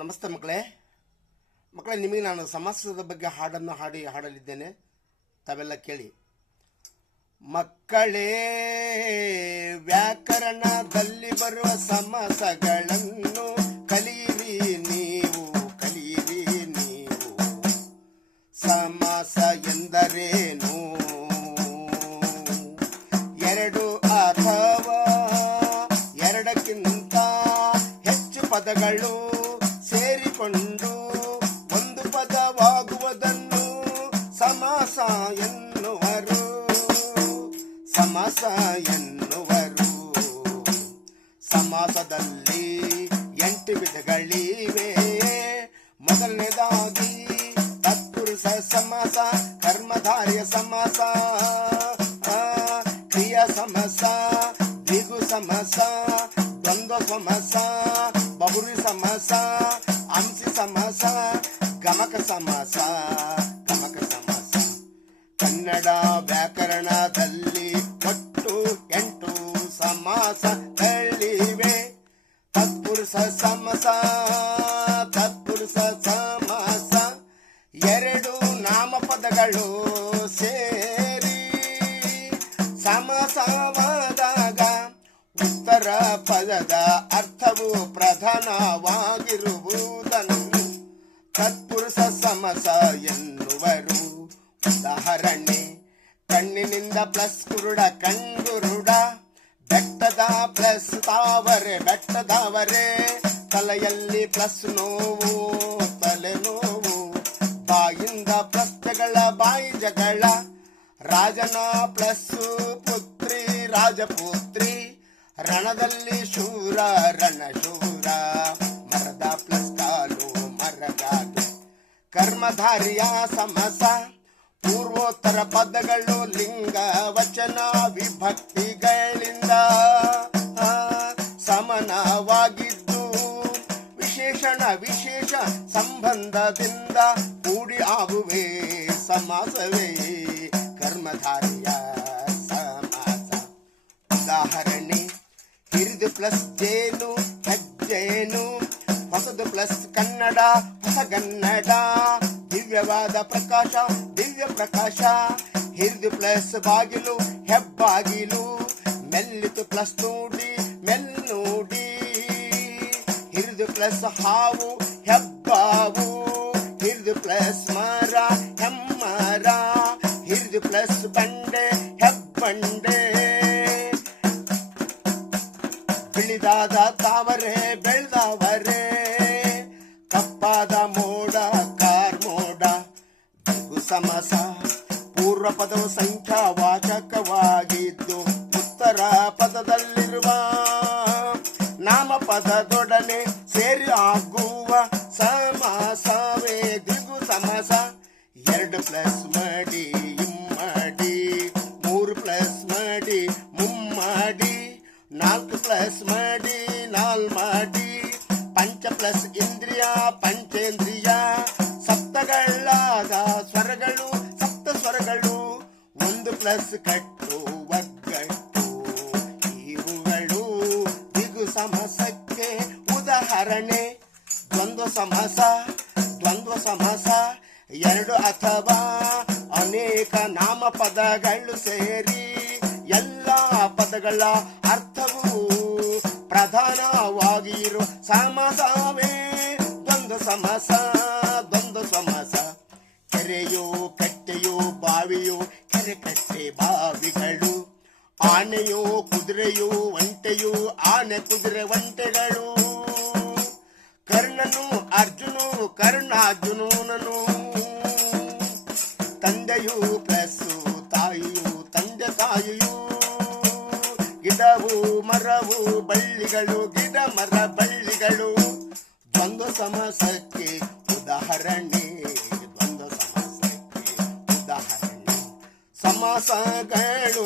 ನಮಸ್ತೆ ಮಕ್ಕಳೇ. ನಿಮಗೆ ನಾನು ಸಮಾಸದ ಬಗ್ಗೆ ಹಾಡಲಿದ್ದೇನೆ. ತಾವೆಲ್ಲ ಕೇಳಿ. ಮಕ್ಕಳೇ, ವ್ಯಾಕರಣದಲ್ಲಿ ಬರುವ ಸಮಾಸಗಳನ್ನು ಕಲಿಯಿರಿ ನೀವು. ಸಮಾಸ ಎಂದರೇನು? ಎರಡು ಅಥವಾ ಎರಡಕ್ಕಿಂತ ಹೆಚ್ಚು ಪದಗಳು ಸೇರಿಕೊಂಡು ಒಂದು ಪದವಾಗುವುದನ್ನು ಸಮಾಸ ಎನ್ನುವರು. ಸಮಾಸದಲ್ಲಿ 8 ವಿಧಗಳಿವೆ. ಮೊದಲನೇದಾಗಿ ತತ್ಪುರುಷ ಸಮಾಸ, ಕರ್ಮಧಾರ್ಯ ಸಮಾಸ, ಕ್ರಿಯಾ ಸಮಾಸ, ದ್ವಿಗು ಸಮಾಸ, ದ್ವಂದ್ವ ಸಮಾಸ, ಬಹುರಿ ಸಮಾಸ, ಅಂಶಿ ಸಮಾಸ, ಗಮಕ ಸಮಾಸ. ಕನ್ನಡ ವ್ಯಾಕರಣದಲ್ಲಿ ಒಟ್ಟು 8 ಸಮಾಸಗಳಿವೆ. ತತ್ಪುರುಷ ಸಮಾಸ 2 ನಾಮಪದಗಳು ಸೇರಿ ಸಮಾಸವಾದಾಗ ಉತ್ತರ ಪದದ ಅರ್ಥವು ಪ್ರಧಾನವಾಗಿರುವುದನ್ನು ತತ್ಪುರುಷ ಸಮಾಸ ಎನ್ನುವರು. ಉದಾಹರಣೆ: ಕಣ್ಣಿನಿಂದ ಪ್ಲಸ್ ಕುರುಡ ಕಂಡುರುಡ, ಬೆಟ್ಟದ ಪ್ಲಸ್ ತಾವರೆ ಬೆಟ್ಟದವರೆ, ತಲೆಯಲ್ಲಿ ಪ್ಲಸ್ ನೋವು ತಲೆನೋವು, ಬಾಯಿಂದ ಪ್ರಶ್ನೆಗಳ ಬಾಯಿ ಜಗಳ, ರಾಜನ ಪ್ಲಸ್ ಪುತ್ರಿ ರಾಜಪುತ್ರಿ, ರಣದಲ್ಲಿ ಶೂರ ರಣಶೂರ, ಮರದ ಪ್ಲಸ್ ಕಾಲು ಮರಗಾಲು. ಕರ್ಮಧಾರ್ಯ ಸಮಾಸ ಪೂರ್ವೋತ್ತರ ಪದಗಳು ಲಿಂಗ ವಚನ ವಿಭಕ್ತಿಗಳಿಂದ ಸಮನವಾಗಿದ್ದು ವಿಶೇಷಣ ವಿಶೇಷ ಸಂಬಂಧದಿಂದ ಕೂಡಿ ಆಗುವೆ ಸಮಾಸವೇ ಕರ್ಮಧಾರ್ಯ ಸಮಾಸ. ಉದಾಹರಣೆ: ಹಿರಿದು ಪ್ಲಸ್ ಜೇನು ಹೆಜ್ಜೇನು, ಹೊಸದು ಪ್ಲಸ್ ಕನ್ನಡ ಹೊಸಗನ್ನಡ, ದಿವ್ಯವಾದ ಪ್ರಕಾಶ ದಿವ್ಯ ಪ್ರಕಾಶ, ಹಿರಿದು ಪ್ಲಸ್ ಬಾಗಿಲು ಹೆಬ್ಬಾಗಿಲು, ಮೆಲ್ಲಿತು ಪ್ಲಸ್ ನುಡಿ ಮೆಲ್ನುಡಿ, ಹಿರಿದು ಪ್ಲಸ್ ಹಾವು ಹೆಬ್ಬಾವು, ಹಿರಿದು ಪ್ಲಸ್ ಮರ ಹೆಮ್ಮರ, ಹಿರಿದು ಪ್ಲಸ್ ಬಂಡೆ ಹೆಬ್ಬಂಡೆ, ಬಿಳಿದಾದ ತಾವರೆ ಬೆಳೆದವರೆ, ಕಪ್ಪಾದ ಮೋಡ ಕಾರ್ಮೋಡ. ದ್ವಿಗು ಸಮಾಸ ಪೂರ್ವ ಪದವು ಸಂಖ್ಯಾವಾಚಕವಾಗಿದ್ದು ಉತ್ತರ ಪದದಲ್ಲಿರುವ ನಾಮಪದದೊಡನೆ ಸೇರಿ ಆಗುವ ಸಮಾಸವೇ ದ್ವಿಗು ಸಮಾಸ. 2 ಪ್ಲಸ್ ಮಡಿ ಇಮ್ಮಡಿ, 3 ಪ್ಲಸ್ ಮಡಿ ಮುಮ್ಮಡಿ, 4 ಪ್ಲಸ್ ಮಡಿ ನಾಲ್ಮಡಿ, ಪಂಚ ಪ್ಲಸ್ ಇಂದ್ರಿಯ ಪಂಚೇಂದ್ರಿಯ, ಸಪ್ತಗಳಾದ ಸ್ವರಗಳು ಸಪ್ತ ಸ್ವರಗಳು, 1 ಪ್ಲಸ್ ಕಟ್ಟು ಒಗ್ಗಟ್ಟು. ಇವುಗಳು ದ್ವಿಗು ಸಮಾಸಕ್ಕೆ ಉದಾಹರಣೆ. ದ್ವಂದ್ವ ಸಮಾಸ 2 ಅಥವಾ ಅನೇಕ ನಾಮಪದಗಳು ಸೇರಿ ಎಲ್ಲ ಪದಗಳ ಅರ್ಥವು ಪ್ರಧಾನವಾಗಿರುವ ಸಮಾಸವೇ ದ್ವಂದ್ವ ಸಮಾಸ. ಕೆರೆಯು ಕಟ್ಟೆಯು ಬಾವಿಯು ಕೆರೆ ಕಟ್ಟೆ ಬಾವಿಗಳು, ಆನೆಯು ಕುದುರೆಯು ಒಂಟೆಯು ಆನೆ ಕುದುರೆ ಒಂಟೆಗಳು, ಕರ್ಣನು ಅರ್ಜುನು ಕರ್ಣಾರ್ಜುನನು, ತಂದೆಯು ಪ್ಲಸ್ ತಾಯಿಯು ತಂದೆ ತಾಯಿಯು, ಗಿಡವು ಮರವು ಬಳ್ಳಿಗಳು ಗಿಡ ಮರ ಬಳ್ಳಿಗಳು. ದ್ವಂದ್ವ ಸಮಾಸಕ್ಕೆ ಉದಾಹರಣೆ. ಸಮಾಸಗಳು